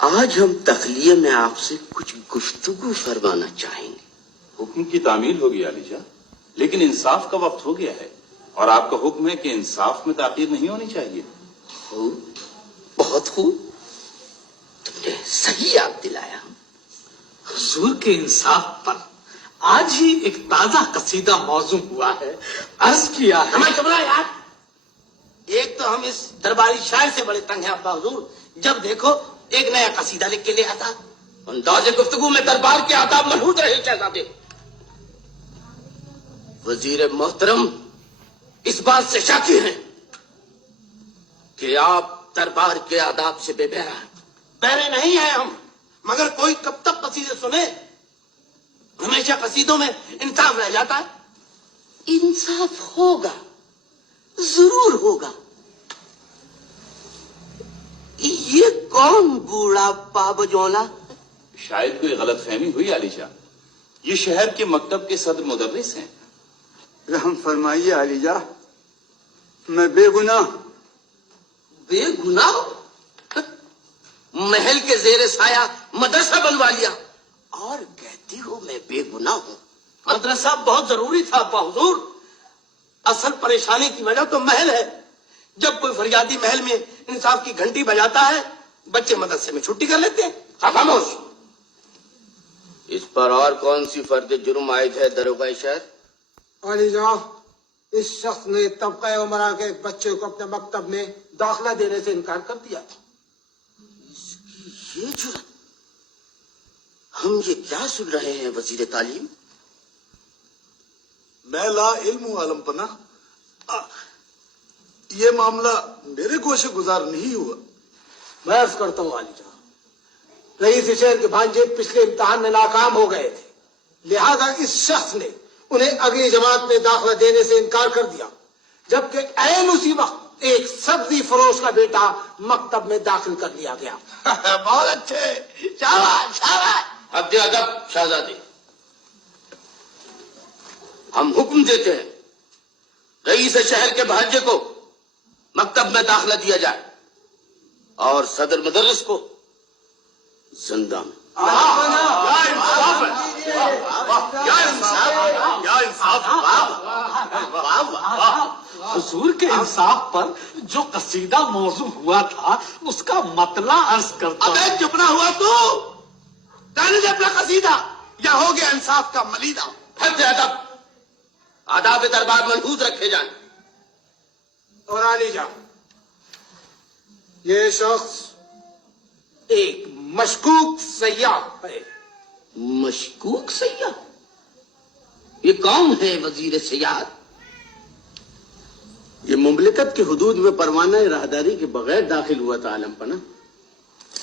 آج ہم تخلیہ میں آپ سے کچھ گفتگو فرمانا چاہیں گے. حکم کی تعمیل ہوگی علی جان، لیکن انصاف کا وقت ہو گیا ہے اور آپ کا حکم ہے کہ انصاف میں تاخیر نہیں ہونی چاہیے. بہت خوب، تم نے صحیح یاد دلایا. حضور کے انصاف پر آج ہی ایک تازہ قصیدہ موضوع ہوا ہے، عرض کیا ہے. ہمیں چبلا یار، ایک تو ہم اس درباری شاعر سے بڑے تنگ ہیں ابا حضور، جب دیکھو ایک نیا قصیدہ لکھ کے لے آتا. انداز گفتگو میں دربار کے آداب منحوت رہے شہزادے. وزیر محترم اس بات سے شاکی ہیں کہ آپ دربار کے آداب سے بے بہرا ہیں. بہرے نہیں ہیں ہم، مگر کوئی کب تک قصیدے سنے؟ ہمیشہ قصیدوں میں انصاف رہ جاتا ہے. انصاف ہوگا، ضرور ہوگا. یہ کون بوڑھا پابجولا؟ شاید کوئی غلط فہمی ہوئی علی جان، یہ شہر کے مکتب کے صدر مدرس ہیں. رحم فرمائیے علی جا، میں بے گناہ. بے گناہ؟ محل کے زیر سایہ مدرسہ بنوا لیا اور کہتی ہو میں بے گناہ ہوں. مدرسہ بہت ضروری تھا ابا حضور. اصل پریشانی کی وجہ تو محل ہے. جب کوئی فریادی محل میں انصاف کی گھنٹی بجاتا ہے، بچے مدرسے میں چھٹی کر لیتے ہیں. خاموش. اس پر اور کون سی فرد جرم عائد ہے داروغہ شہر؟ علی جا، اس شخص نے طبقہ عمرہ کے ایک بچے کو اپنے مکتب میں داخلہ دینے سے انکار کر دیا تھا. اس کی یہ جرم! ہم یہ کیا سن رہے ہیں وزیر تعلیم؟ میں لا علم ہوں عالم پناہ. یہ معاملہ میرے گوشے گزار نہیں ہوا. میں عرض کرتا ہوں علی جا، رئیس شہر کے بھانجے پچھلے امتحان میں ناکام ہو گئے تھے، لہذا اس شخص نے انہیں اگلی جماعت میں داخلہ دینے سے انکار کر دیا، جبکہ عین اسی وقت ایک سبزی فروش کا بیٹا مکتب میں داخل کر لیا گیا. بہت اچھے، شاباش شاباش. اب ادب شہزادے، ہم حکم دیتے ہیں رئیس شہر کے بھانجے کو مکتب میں داخلہ دیا جائے اور صدر مدرس کو زندہ میں. حضور کے انصاف پر جو قصیدہ موضوع ہوا تھا اس کا مطلع عرض کرتا ہوں. ابے چپ نہ ہوا تو کہنے دے اپنا قصیدہ، یا ہو گیا انصاف کا ملیدہ. حد ادب، آداب دربار منحوس رکھے جائیں. اور علی جا، یہ شخص ایک مشکوک سیاح ہے. مشکوک سیاح؟ یہ کون ہے وزیر سیاحت؟ یہ مملکت کی حدود میں پروانہ راہداری کے بغیر داخل ہوا تھا عالم پناہ.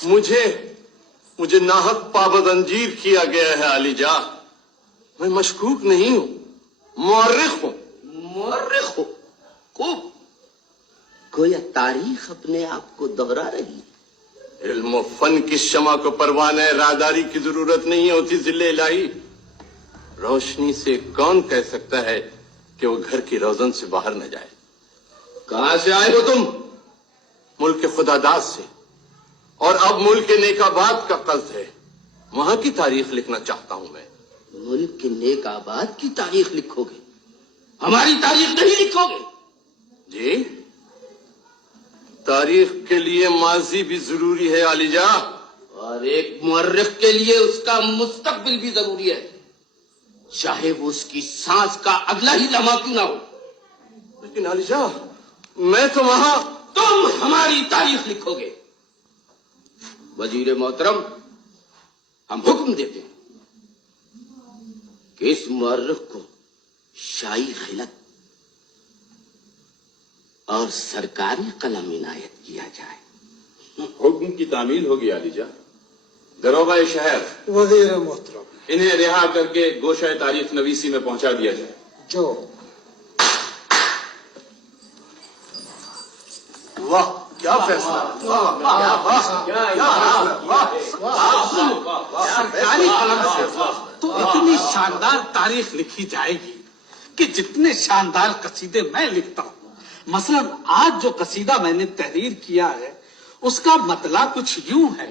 مجھے ناحق پابند انجیر کیا گیا ہے علی جا. میں مشکوک نہیں ہوں، مورخ ہوں. مورخ ہو؟ خوب. گویا تاریخ اپنے آپ کو دہرا رہی ہے. علم و فن کی شمع کو پروانہ راہداری کی ضرورت نہیں ہوتی. ذل الہی، روشنی سے کون کہہ سکتا ہے کہ وہ گھر کی روزن سے باہر نہ جائے؟ کہاں سے آئے ہو تم؟ ملک خدا داد سے، اور اب ملک نیک آباد کا قصد ہے. وہاں کی تاریخ لکھنا چاہتا ہوں میں. ملک کے نیک آباد کی تاریخ لکھو گے؟ ہماری تاریخ نہیں لکھو گے؟ جی، تاریخ کے لیے ماضی بھی ضروری ہے علی جا. اور ایک مورخ کے لیے اس کا مستقبل بھی ضروری ہے، چاہے وہ اس کی سانس کا اگلا ہی لمحہ کیوں نہ ہو. لیکن علی جا، میں تو وہاں. تم ہماری تاریخ لکھو گے. وزیر محترم، ہم حکم دیتے ہیں کہ اس مورخ کو شاہی خلعت اور سرکاری قلم عنایت کیا جائے. حکم کی تعمیل ہوگی علی جان. داروغہ شہر، وزیر محترم، انہیں رہا کر کے گوشہ تاریخ نویسی میں پہنچا دیا جائے. جو واہ، کیا فیصلہ! سرکاری قلم سے تو اتنی شاندار تاریخ لکھی جائے گی کہ جتنے شاندار قصیدے میں لکھتا ہوں. مثلا آج جو قصیدہ میں نے تحریر کیا ہے اس کا مطلع کچھ یوں ہے.